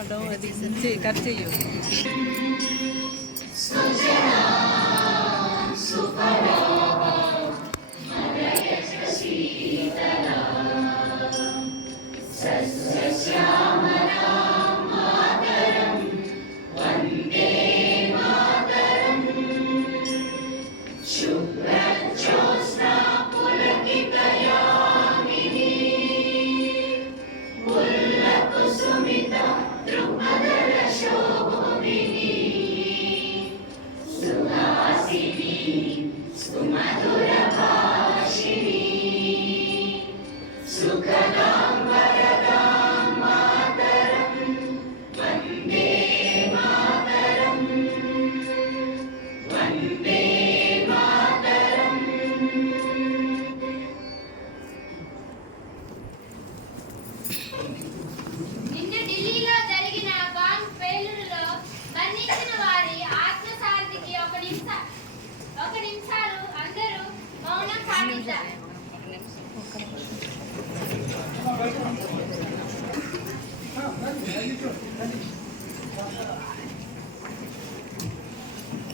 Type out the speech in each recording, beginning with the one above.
అడం అది చెయ్యి కట్ చెయ్యు. Costuma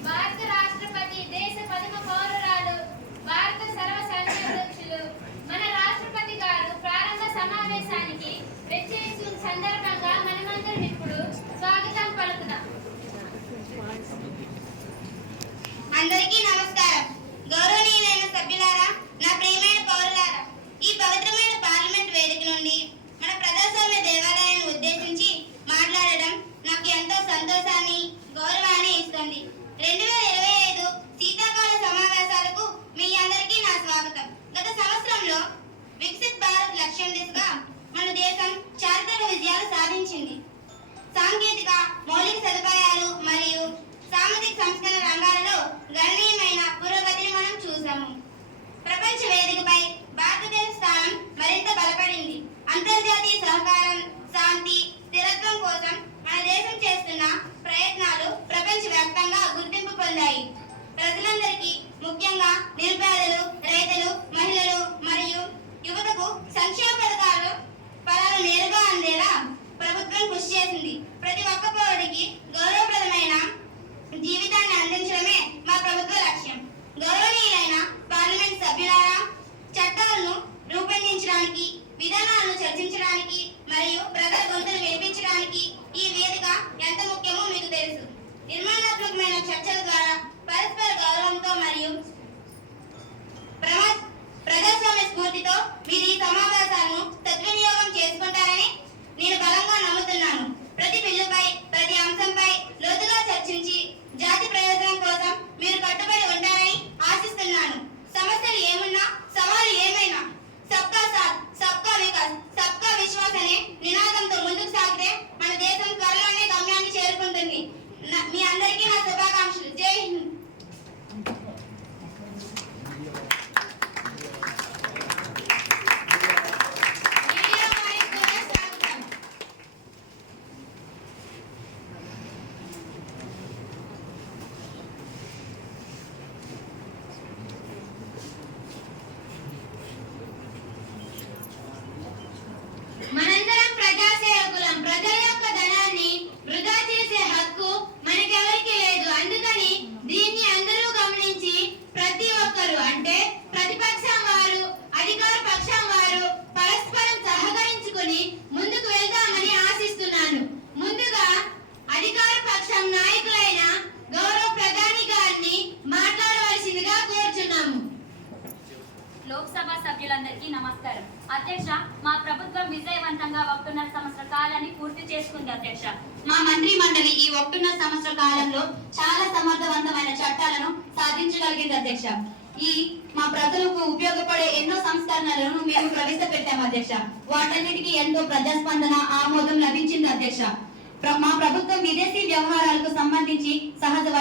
భారత రాష్ట్రపతి దేశ పదమ పౌరురాలు భారత సర్వ సైన్యాధ్యక్షులు మన రాష్ట్రపతి గారు ప్రారంభ సమావేశానికి వచ్చేసిన సందర్భంగా మనమందరం ఇప్పుడు స్వాగతం పలుకుదాం. అందరికీ నమస్కారం. గౌరవనీయులైన సభ్యులారా నా ప్రియమైన పౌరులారా ఈ పవిత్రమైన పార్లమెంట్ వేదిక నుండి మన ప్రజాస్వామ్య దేవాలయాన్ని ఉద్దేశించి మాట్లాడడం నాకు ఎంతో సంతోషాన్ని గౌరవాన్ని ఇస్తుంది. రెండు వేల ఇరవై ఐదు శీతాకాల సమావేశాలకు మీ అందరికీ నా స్వాగతం. గత సంవత్సరంలో వికసిత్ భారత్ లక్ష్యం దిశగా మన దేశం చారిత్రక విజయాలు సాధించింది. సాంకేతిక మౌలిక సదుపాయాలు మరియు సామాజిక సంస్కరణ రంగాలలో గణనీయమైన పురోగతిని మనం చూసాము ప్రపంచ వేదికపై భారతదేశ స్థానం మరింత బలపడింది. అంతర్జాతీయ సహకారం శాంతి స్థిరత్వం కోసం మన దేశం చేస్తున్న ప్రయత్నాలు ప్రపంచవ్యాప్తంగా గుర్తింపు పొందాయి. ప్రజలందరికీ ముఖ్యంగా నిరుపేదలు రైతులు మహిళలు మరియు యువతకు సంక్షేమ పథకాలు ఫలాలు నేరుగా అందేలా ప్రభుత్వం కృషి చేసింది. ప్రతి ఒక్క పౌరుడికి గౌరవప్రదమైన జీవితాన్ని అందించడమే మా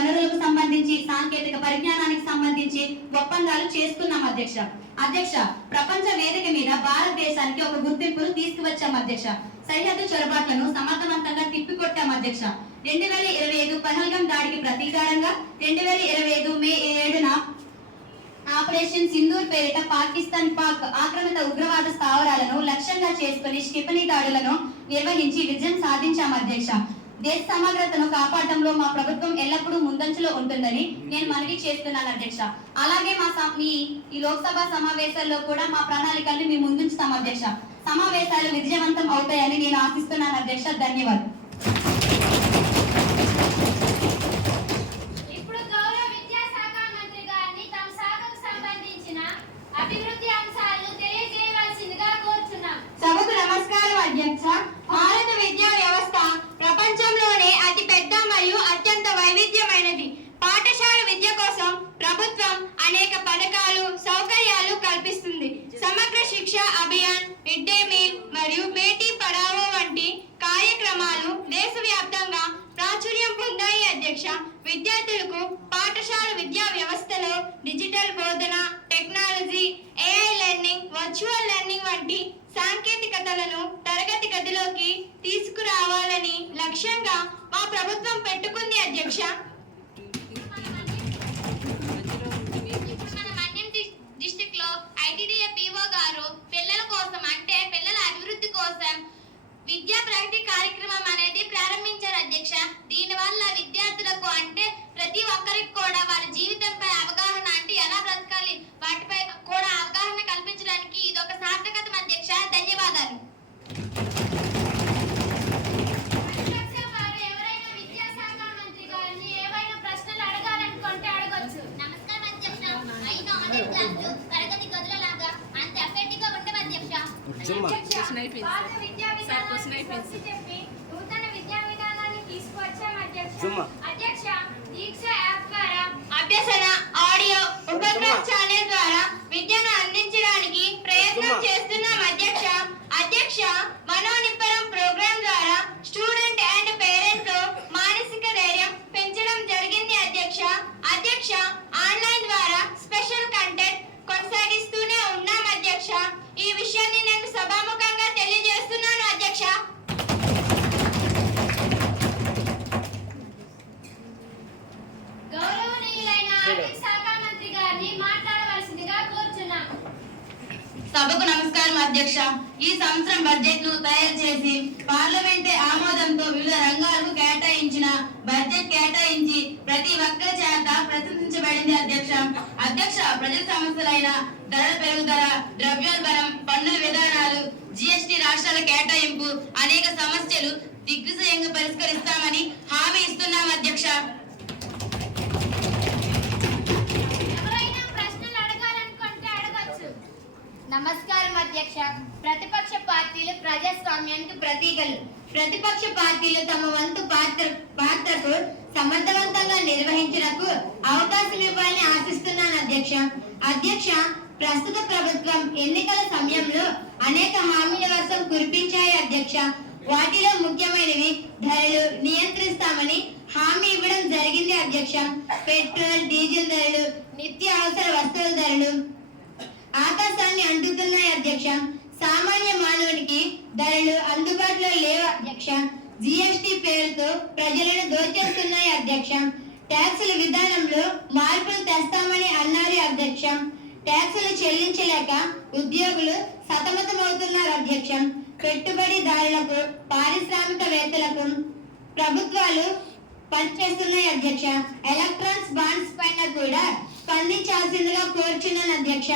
వనరులకు సంబంధించి సాంకేతిక పరిజ్ఞానానికి సంబంధించి ఒప్పందాలు చేస్తున్నాం అధ్యక్ష. అధ్యక్ష ప్రపంచ వేదిక మీద భారతదేశానికి ఒక గుర్తింపును తీసుకువచ్చాం అధ్యక్ష. సరిహద్దు చొరబాట్లను సమర్థవంతంగా తిప్పికొట్టాం అధ్యక్ష. రెండు వేల ఇరవై ఐదు పహల్గం దాడికి ప్రతీకారంగా రెండు వేల ఇరవై ఐదు మే ఏడున ఆపరేషన్ సింధూర్ పేరిట పాకిస్తాన్ పాక్ ఆక్రమిత ఉగ్రవాద స్థావరాలను లక్ష్యంగా చేసుకుని క్షిపణి దాడులను నిర్వహించి విజయం సాధించాం అధ్యక్ష. దేశ సమగ్రతను కాపాడటంలో మా ప్రభుత్వం ఎల్లప్పుడూ ముందంజలో ఉంటుందని నేను మనవి చేస్తున్నాను అధ్యక్ష. అలాగే మా మీ ఈ లోక్సభ సమావేశాల్లో కూడా మా ప్రణాళికల్ని మేము ముందుంచుతాం అధ్యక్ష. సమావేశాలు విజయవంతం అవుతాయని నేను ఆశిస్తున్నాను అధ్యక్ష. ధన్యవాదాలు. నమస్కారం అధ్యక్ష. భారత విద్యా వ్యవస్థ ప్రపంచంలోనే అతి పెద్ద మరియు అత్యంత వైవిధ్యమైనది పాఠశాల విద్య కోసం ప్రభుత్వం అనేక పథకాలు సౌకర్యాలు కల్పిస్తుంది. సమగ్ర శిక్ష అభియాన్ మిడ్ డే మీల్ మరియు బేటీ పడావో వంటి కార్యక్రమాలు దేశవ్యాప్తంగా ప్రాచుర్యం పొందాయి అధ్యక్ష. విద్యార్థులకు పాఠశాల విద్యా వ్యవస్థలో డిజిటల్ బోధన technology AI learning virtual learning వంటి సాంకేతికతలను తరగతి గదిలోకి తీసుకురావాలని లక్ష్యంగా మా ప్రభుత్వం పెట్టుకుంది అధ్యక్ష. ఐటీడీఏ పీఓ గారు పిల్లల కోసం అంటే పిల్లల అభివృద్ధి కోసం విద్యా ప్రగతి కార్యక్రమం అనేది ప్రారంభించారు అధ్యక్ష. దీనివల్ల విద్యార్థులకు అంటే ప్రతి ఒక్కరికి కూడా వారి జీవితంపై అవగాహన అంటే ఎలా బ్రతకాలి వాటిపై కూడా అవగాహన కల్పించడానికి ఇది ఒక సార్థకత అధ్యక్ష. ధన్యవాదాలు. క్వశ్చన్ అయిపోయింది సార్, క్వశ్చన్ అయిపోయింది. నూతన విద్యా విధానాన్ని తీసుకువచ్చాం అధ్యక్ష. అధ్యక్ష దీక్ష యాప్ ద్వారా అభ్యసన ఆడియో ఉపగ్రహ్ ఛానల్ ద్వారా విద్యను అందించడానికి ప్రయత్నం సుమా. చేస్తున్నాం అధ్యక్ష అధ్యక్ష మనోనిబ్బరం ప్రోగ్రాం ద్వారా స్టూడెంట్ అండ్ పేరెంట్స్లో మానసిక ధైర్యం పెంచడం జరిగింది అధ్యక్ష అధ్యక్ష ఆన్లైన్ ద్వారా స్పెషల్ కంటెంట్ కొనసాగిస్తూనే ఉన్నాం అధ్యక్ష ఈ విషయాన్ని నేను సభాముఖంగా తెలియజేస్తున్నాను అధ్యక్ష గౌరవనీయులైన ఆర్థిక శాఖ మంత్రి గారిని మాట్లాడవలసిందిగా కోరుచున్నాం సభకు నమస్కారం ఈ సంవత్సరం బడ్జెట్ను తయారు చేసి పార్లమెంట్ ఆమోదంతో వివిధ రంగాలకు కేటాయించిన బడ్జెట్ కేటాయించి ప్రతి ఒక్కరి చేత ప్రశంసించబడింది అధ్యక్ష. అధ్యక్ష ప్రజల సమస్యలైన ధరల పెరుగుదల ద్రవ్యోల్బణం పన్నుల విధానాలు జిఎస్టి రాష్ట్రాల కేటాయింపు అనేక సమస్యలు దిగ్విజయంగా పరిష్కరిస్తామని హామీ ఇస్తున్నాం అధ్యక్ష. నమస్కారం అధ్యక్ష. ప్రతిపక్ష పార్టీలు ప్రజాస్వామ్యానికి ప్రతీకలు. ప్రతిపక్ష పార్టీలు తమ వంతు పాత్ర పాత్రకు సమర్థవంతంగా నిర్వహించడానికి అవకాశం ఇవ్వాలని ఆశిస్తున్నాను అధ్యక్ష. అధ్యక్ష ప్రస్తుత ప్రభుత్వం ఎన్నికల సమయంలో అనేక హామీల వర్షం కురిపించాయి అధ్యక్ష. వాటిలో ముఖ్యమైనవి ధరలు నియంత్రిస్తామని హామీ ఇవ్వడం జరిగింది అధ్యక్ష. పెట్రోల్ డీజిల్ ధరలు నిత్య అవసర వస్తువుల ధరలు ఆకాశాన్ని అంటుతున్నాయి అధ్యక్ష. సామాన్య మానవునికి ధరలు అందుబాటులో లేవు అధ్యక్ష. జిఎస్టి పేరుతో ప్రజలను దోచేస్తున్నాయి అధ్యక్ష. ట్యాక్సుల విధానంలో మార్పులు తెస్తామని అన్నారు అధ్యక్ష. ట్యాక్సులు చెల్లించలేక ఉద్యోగులు సతమతమవుతున్నారు అధ్యక్ష. పెట్టుబడిదారులకు పారిశ్రామికవేత్తలకు ప్రభుత్వాలు పనిచేస్తున్నాయి అధ్యక్ష. ఎలక్ట్రాన్స్ బాండ్స్ పైన కూడా స్పందించాల్సిందిగా కోరుచున్నాను అధ్యక్ష.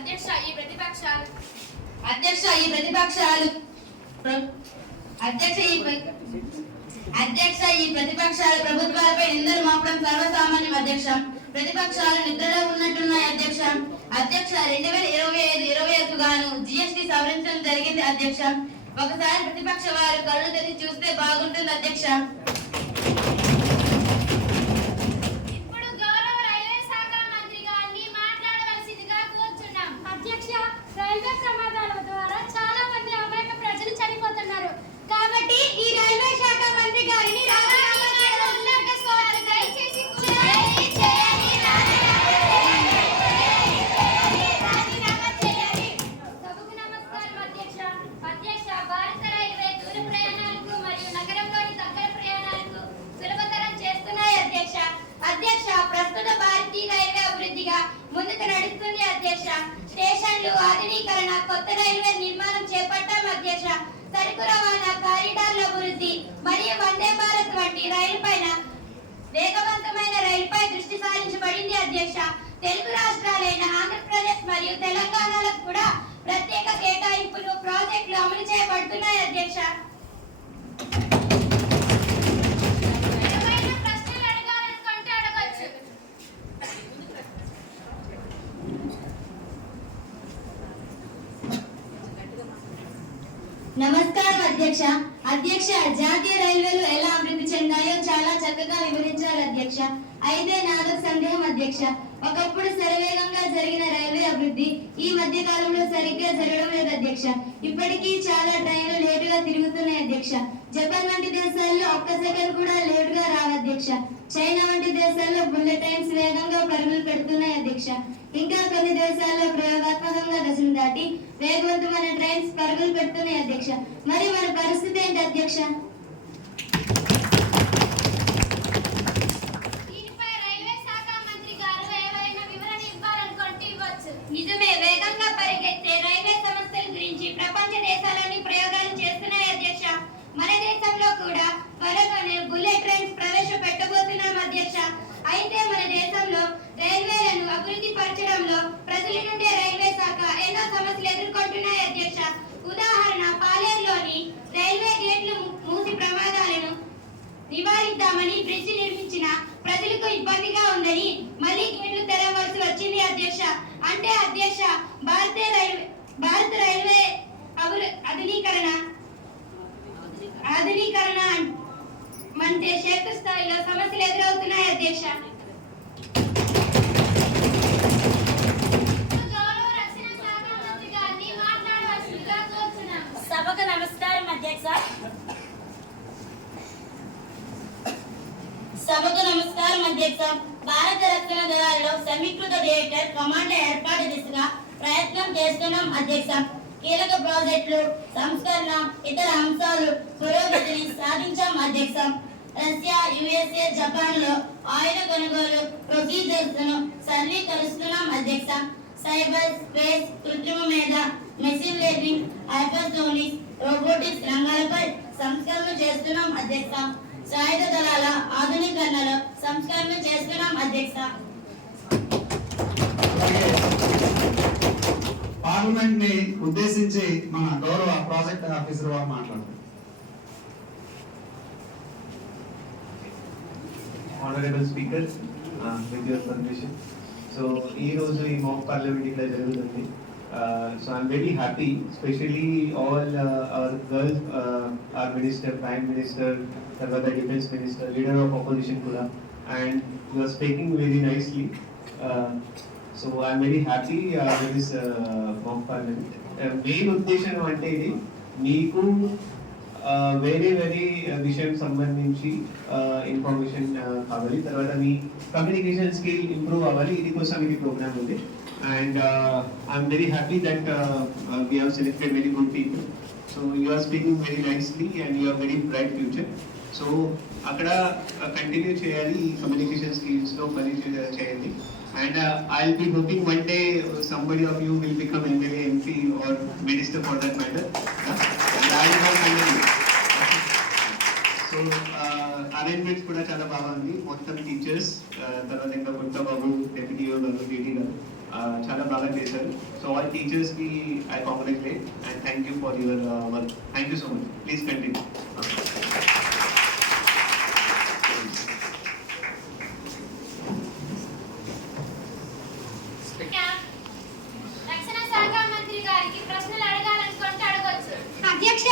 అధ్యక్ష ఈ ప్రతిపక్షాలు. అధ్యక్ష ఈ ప్రతిపక్షాలు. అధ్యక్ష ఈ అధ్యక్ష ఈ ప్రతిపక్షాలు ప్రభుత్వాలపై నిందలు మోపడం సర్వసామాన్యం అధ్యక్ష. ప్రతిపక్షాలు నిద్రలో ఉన్నట్టున్నాయి అధ్యక్ష. అధ్యక్ష రెండు వేల ఇరవై ఐదు ఇరవై ఐదు గాను జిఎస్టి సవరించడం జరిగింది అధ్యక్ష. ఒకసారి ప్రతిపక్ష వారు కళ్ళు తెరిచి చూస్తే బాగుంటుంది అధ్యక్ష ఇప్పుడు గౌరవ రైల్వే శాఖ మంత్రి గారిని మాట్లాడవలసిందిగా కోరుచున్నాం అధ్యక్ష రైల్వే ప్రమాదాల ద్వారా చాలా మంది అమాయక ప్రజలు చనిపోతున్నారు కాబట్టి ఈ రైల్వే శాఖ మంత్రి గారిని రాజీనామా చేయవలసిందిగా కోరుతున్నాను. దయచేసి చేయాలి, చేయాలి, రాజీనామా చేయాలి. సభకు నమస్కారం అధ్యక్ష అధ్యక్ష భారత రైల్వే దూర ప్రయాణాలకు మరియు నగర కొత్త రైల్వే నిర్మాణం చేపట్టాం అధ్యక్ష సరుకు రవాణా కారిడార్ల అభివృద్ధి మరియు వందే భారత్ వంటి రైలు పైన వేగవంతమైన రైలుపై దృష్టి సారించబడింది అధ్యక్ష తెలుగు రాష్ట్రాలైన ఆంధ్రప్రదేశ్ మరియు తెలంగాణలకు కూడా ప్రత్యేక కేటాయింపులు ప్రాజెక్టులు అమలు చేయబడుతున్నాయి అధ్యక్ష ఏమైనా ప్రశ్నలు అడగాలనుకుంటే అడగొచ్చు నమస్కారం అధ్యక్ష. అధ్యక్ష జాతీయ రైల్వేలు ఎలా అభివృద్ధి చెందాయో చాలా చక్కగా వివరించారు అధ్యక్ష. అయితే నాదొక సందేహం అధ్యక్ష. ఒకప్పుడు శరవేగంగా జరిగిన రైల్వే అభివృద్ధి ఈ మధ్య కాలంలో సరిగ్గా జరగడం లేదు అధ్యక్ష. ఇప్పటికీ చాలా ట్రైన్లు లేటుగా తిరుగుతున్నాయి అధ్యక్ష. జపాన్ వంటి దేశాల్లో ఒక్క సెకండ్ కూడా లేటుగా రావు అధ్యక్ష. చైనా వంటి దేశాల్లో బుల్లెట్ ట్రైన్స్ వేగంగా పరుగులు పెడుతున్నాయి అధ్యక్ష. ఇంకా కొన్ని దేశాల్లో ప్రయోగాత్మకంగా దశను దాటి వేగవంతమైన ట్రైన్స్ పరుగులు పెడుతున్నాయి అధ్యక్ష. మరి మన పరిస్థితి ఏంటి అధ్యక్ష దీనిపై రైల్వే శాఖ మంత్రి గారు ఏవైనా వివరణ ఇవ్వాలనుకుంటే ఇవ్వచ్చు నిజమే వేగంగా పరిగెత్తే రైల్వే సంస్థల గురించి ప్రపంచ దేశాలన్నీ ప్రయోగాలు చేస్తున్నాయి అధ్యక్ష మన దేశంలో కూడా త్వరలోనే బుల్లెట్ ట్రైన్స్ ప్రవేశపెట్టబోతున్నాం అధ్యక్ష అయితే మన దేశంలో రైల్వేలను అభివృద్ధి పరచడంలో ప్రజల నుండి రైల్వే శాఖ ఎన్నో సమస్యలు ఎదుర్కొంటున్నాయి అధ్యక్ష ఉదాహరణ పాలేరులోని రైల్వే గేట్లు మూసి ప్రమాదాలను నివారిద్దామని బ్రిడ్జ్ నిర్మించిన ప్రజలకు ఇబ్బందిగా ఉందని మళ్ళీ గేట్లు తెరవలసి వచ్చింది అధ్యక్ష అంటే అధ్యక్ష భారతీయ రైల్వే భారత రైల్వే అభివృ- ఆధునీకరణ ఆధునీకరణ అంటే క్షేత్రస్థాయిలో సమస్యలు ఎదురవుతున్నాయి అధ్యక్ష. సభకు నమస్కారం అధ్యక్ష. సభకు నమస్కారం అధ్యక్ష. భారత రక్షణ దళాల్లో సమీకృత థియేటర్ కమాండ్ ఏర్పాటు దిశగా ప్రయత్నం చేస్తున్నాం అధ్యక్ష. కీలక ప్రాజెక్టులు సంస్కరణ ఇతర అంశాలు పురోగతిని సాధించాం అధ్యక్ష. రష్యా యుఎస్ఏ జపాన్లో ఆయుధ కొనుగోలు ప్రొసీజర్స్ను సరళీకరిస్తున్నాం అధ్యక్ష. సైబర్ స్పేస్ కృత్రిమ మేధ మెషిన్ లెర్నింగ్ హైపర్సోనిక్స్ రోబోటిక్స్ రంగాలపై సంస్కరణ చేస్తున్నాం అధ్యక్ష. సాయుధ దళాల ఆధునీకరణలో సంస్కరణ చేస్తున్నాం అధ్యక్ష. పార్లమెంట్ని ఉద్దేశించి మన గౌరవ ప్రాజెక్ట్ ఆఫీసర్ వారు మాట్లాడతారు. Honorable speaker, uh, with your permission. ఈ రోజు ఈ మాక్ పార్లమెంట్ ఇక్కడ జరుగుతుంది. So I'm very happy specially all our girls are minister prime minister తర్వాత defence minister leader of opposition కూడా. And you are speaking very nicely so I'm very happy this main ఉద్దేశం అంటే ఇది మీకు వేరే వేరే విషయం సంబంధించి ఇన్ఫర్మేషన్ కావాలి తర్వాత మీ కమ్యూనికేషన్ స్కిల్ ఇంప్రూవ్ అవ్వాలి ఇది కోసం ఇది ప్రోగ్రామ్ ఉంది and I'm very happy that we have selected very good people so you are speaking very nicely and you are very bright future so అక్కడ కంటిన్యూ చేయాలి ఈ కమ్యూనికేషన్ స్కిల్స్లో పని చే- చేయండి and I will be hoping one day somebody of you will become MLA MP or minister for that matter so arrangements కూడా చాలా బాగా ఉంది. మొత్తం టీచర్స్ తర్వాత ఇంకా కొత్త బాబు డెప్యూటీ గారు డీటీ గారు చాలా బాగా చేశారు. సో ఆల్ టీచర్స్కి I congratulate and thank you for your work thank you so much please continue రక్షణ శాఖ మంత్రి గారికి ప్రశ్నలు అడగాలనుకుంటే అడగొచ్చు అధ్యక్ష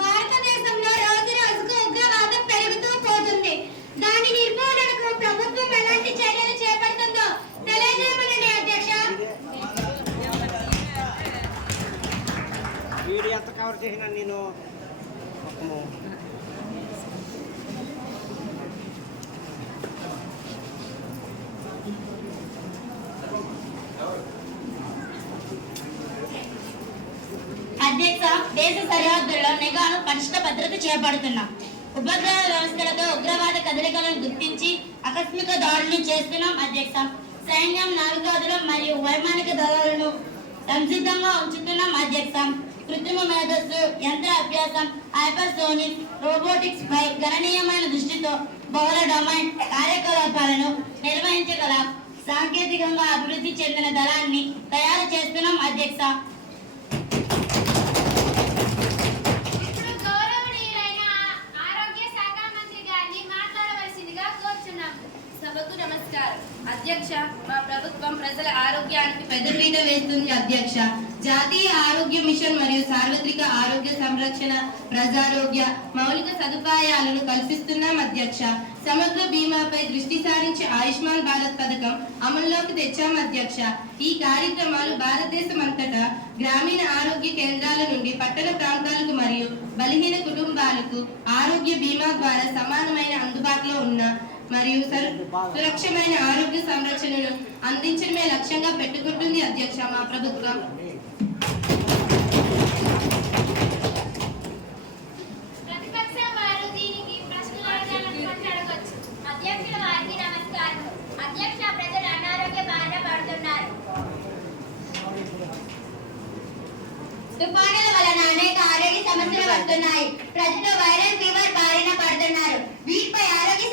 భారతదేశంలో రోజు రోజుకు ఉగ్రవాదం పెరుగుతూ పోతుంది దాని నిర్మూలనకు ప్రభుత్వం ఎలాంటి చర్యలు చేపడుతుందో తెలియజేయమనండి అధ్యక్ష వీడియో ఎంత కవర్ చేసినా నేను అధ్యక్ష దేశ సరిహద్దుల్లో నిఘాను పటిష్ట భద్రత చేపడుతున్నాం. ఉపగ్రహ వ్యవస్థలతో ఉగ్రవాద కదలికలను గుర్తించి ఆకస్మిక దాడులు చేస్తున్నాం అధ్యక్ష. సైన్యం నావికాదులు మరియు వైమానిక దళాలను సంసిద్ధంగా ఉంచుతున్నాం అధ్యక్ష. కృత్రిమ మేధస్సు యంత్ర అభ్యాసం హైపర్సోనిక్ రోబోటిక్స్ పై గణనీయమైన దృష్టితో బహుళ డొమైన్ కార్యకలాపాలను నిర్వహించగల సాంకేతికంగా అభివృద్ధి చెందిన దళాన్ని తయారు చేస్తున్నాం అధ్యక్ష ఇప్పుడు గౌరవనీయులైన ఆరోగ్య శాఖ మంత్రి గారిని మాట్లాడవలసిందిగా కోరుచున్నాం సభకు నమస్కారం. అధ్యక్ష మా ప్రభుత్వం ప్రజల ఆరోగ్యానికి పెద్దపీట వేస్తుంది అధ్యక్ష. జాతీయ ఆరోగ్య మిషన్ మరియు సార్వత్రిక ఆరోగ్య సంరక్షణ ప్రజారోగ్య మౌలిక సదుపాయాలను కల్పిస్తున్నాం అధ్యక్ష. సమగ్ర బీమాపై దృష్టి సారించి ఆయుష్మాన్ భారత్ పథకం అమల్లోకి తెచ్చాం అధ్యక్ష. ఈ కార్యక్రమాలు భారతదేశం అంతటా గ్రామీణ ఆరోగ్య కేంద్రాల నుండి పట్టణ ప్రాంతాలకు మరియు బలహీన కుటుంబాలకు ఆరోగ్య బీమా ద్వారా సమానమైన అందుబాటులో ఉన్న మరియు సురక్షమైన ఆరోగ్య సంరక్షణను అందించడమే లక్ష్యంగా పెట్టుకుంటుంది అధ్యక్ష మా ప్రభుత్వం. అధ్యక్ష ప్రజలు అనారోగ్య బారిన పడుతున్నారు. తుఫానుల వలన అనేక ఆరోగ్య సమస్యలు వస్తున్నాయి ప్రజలు వైరల్ ఫీవర్ బారిన పడుతున్నారు. వీటిపై ఆరోగ్య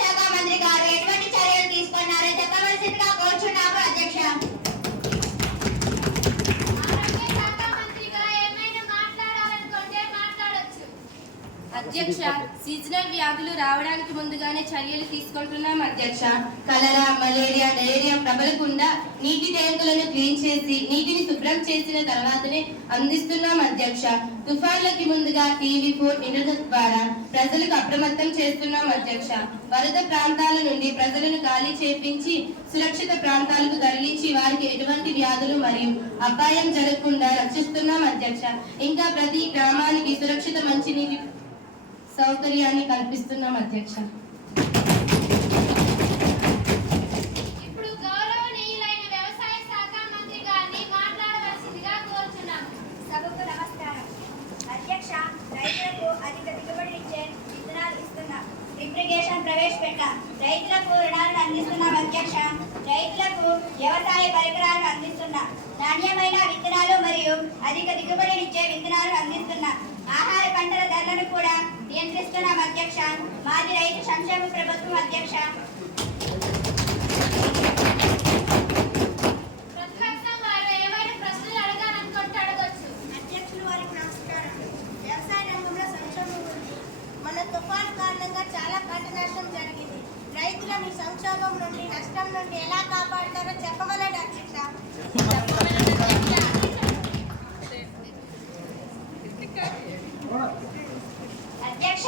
రావడానికి ముందుగానే చర్యలు తీసుకుంటున్నాం అధ్యక్ష కలరా మలేరియా డయేరియా ప్రబలకుండా నీటి ట్యాంకులను క్లీన్ చేసి నీటిని శుభ్రం చేసిన తర్వాతనే అందిస్తున్నాం అధ్యక్ష. తుఫాన్లకి ముందుగా టీవీ ఫోర్ ఇంటర్నెట్ ద్వారా ప్రజలకు అప్రమత్తం చేస్తున్నాం అధ్యక్ష. వరద ప్రాంతాల నుండి ప్రజలను ఖాళీ చేపించి సురక్షిత ప్రాంతాలకు తరలించి వారికి ఎటువంటి వ్యాధులు మరియు అపాయం జరగకుండా రక్షిస్తున్నాం అధ్యక్ష. ఇంకా ప్రతి గ్రామానికి సురక్షిత మంచినీటి సౌకర్యాన్ని కల్పిస్తున్నాం అధ్యక్ష. అధ్యక్ష రైతులకు అధిక దిగుబడి ఇచ్చే ఇప్రిగేషన్ ప్రవేశపెట్టాం. రైతులకు రుణాలను అందిస్తున్నాం అధ్యక్ష. రైతులకు వ్యవసాయ పరికరాలను అందిస్తున్నాం. నాణ్యమైన విత్తనాలు మరియు అధిక దిగుబడినిచ్చే విత్తనాలు అందిస్తున్నాం. ఆహార పంటల ధరలను కూడా నియంత్రిస్తున్నాం అధ్యక్ష. మాది రైతు సంక్షేమ ప్రభుత్వం అధ్యక్ష ప్రతిపక్షం వారు ఏమైనా ప్రశ్నలు అడగాలనుకుంటే అడగొచ్చు అధ్యక్షులు వారికి నమస్కారం వ్యవసాయ రంగంలో సంక్షోభం ఉంది మన తుఫాను కారణంగా చాలా పంట నష్టం జరిగింది రైతులను ఈ సంక్షోభం నుండి నష్టం నుండి ఎలా కాపాడతారో చెప్పమన్నాడు అధ్యక్ష అధ్యక్ష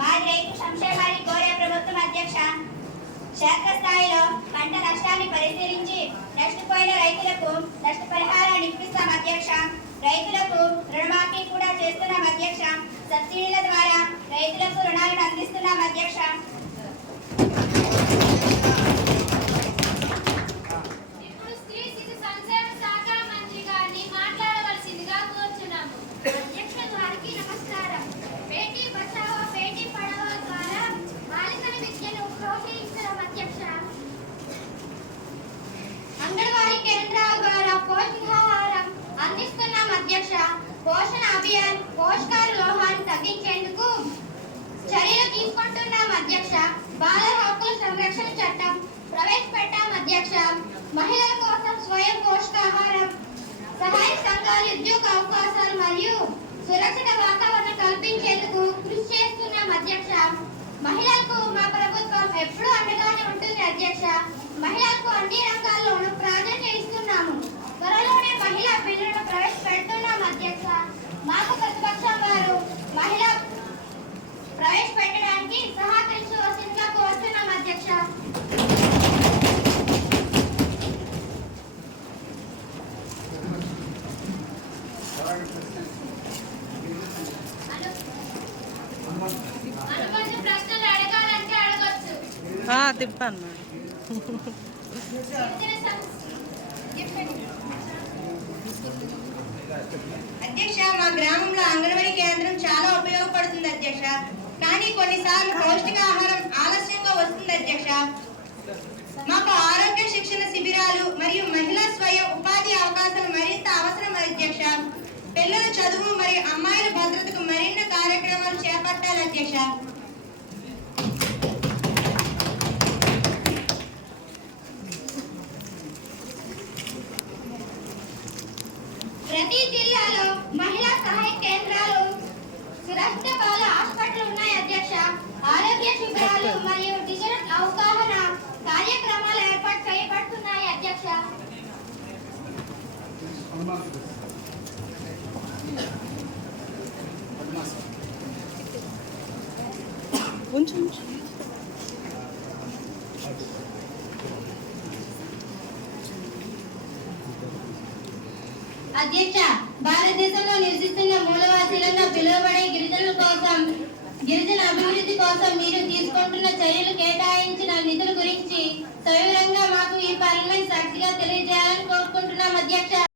మాది రైతు సంక్షేమాన్ని కోరే ప్రభుత్వం అధ్యక్ష క్షేత్రస్థాయిలో పంట నష్టాన్ని పరిశీలించి నష్టపోయిన రైతులకు నష్టపరిహారాన్ని ఇప్పిస్తాం అధ్యక్ష రైతులకు రుణమాఫీ కూడా చేస్తున్నాం అధ్యక్ష సబ్సిడీల ద్వారా రైతులకు రుణాలను అందిస్తున్నాం అధ్యక్ష ఇప్పుడు స్త్రీ శిశు సంక్షేమ శాఖ మంత్రి గారిని మాట్లాడవలసిందిగా కోరుచున్నాము అధ్యక్ష వారికి నమస్కారం బేటీ బచావో బేటీ పడావో ద్వారా బాలికల విద్యను ప్రోత్సహించడం అధ్యక్ష అంగన్వాడీ కేంద్రాల ద్వారా పోషకాహారం అందిస్తున్నాం అధ్యక్ష పోషణ అభియాన్ పోషకాల లోహాన్ని తగ్గించేందుకు చర్యలు తీసుకుంటున్నాం అధ్యక్ష బాల హక్కుల సంరక్షణ చట్టం ప్రవేశపెట్టాం అధ్యక్ష మహిళల కోసం స్వయం పోషకాహారం సహాయ సంఘాలు ఉద్యోగ అవకాశాలు మరియు సురక్షిత వాతావరణం కల్పించేందుకు కృషి చేస్తున్నాం అధ్యక్ష. మహిళలకు మా ప్రభుత్వం ఎప్పుడూ అండగానే ఉంటుంది అధ్యక్ష. మహిళలకు అన్ని రంగాల్లోనూ ప్రాధాన్యత ఇస్తున్నాము. త్వరలోనే మహిళా బిల్లును ప్రవేశపెడుతున్నాం అధ్యక్ష. మాకు ప్రతిపక్షం వారు మహిళా ప్రవేశపెట్టడానికి సహకరించవలసిందిగా కోరుతున్నాం అధ్యక్ష. తిప్పాను అధ్యక్ష మా గ్రామంలో అంగన్వాడీ కేంద్రం చాలా ఉపయోగపడుతుంది అధ్యక్ష. కానీ కొన్నిసార్లు పౌష్టికాహారం ఆలస్యంగా వస్తుంది అధ్యక్ష. మాకు ఆరోగ్య శిక్షణ శిబిరాలు మరియు మహిళా స్వయం ఉపాధి అవకాశాలు మరింత అవసరం అధ్యక్ష. చదువు మరియు అమ్మాయిల భద్రతకు మరిన్ని కార్యక్రమాలు చేపట్టాలి అధ్యక్ష. ప్రతి జిల్లాలో మహిళా సహాయ కేంద్రాలు సురక్షిత బాల హాస్పిటల్ ఉన్నాయి అధ్యక్ష. ఆరోగ్య శిబిరాలు మరియు డిజిటల్ అవగాహన కార్యక్రమాలు ఏర్పాటు చేయబడుతున్నాయి అధ్యక్ష. అధ్యక్ష భారతదేశంలో నివసిస్తున్న మూలవాసీలుగా పిలువబడే గిరిజనుల కోసం గిరిజన అభివృద్ధి కోసం మీరు తీసుకుంటున్న చర్యలు కేటాయించిన నిధుల గురించి సవివరంగా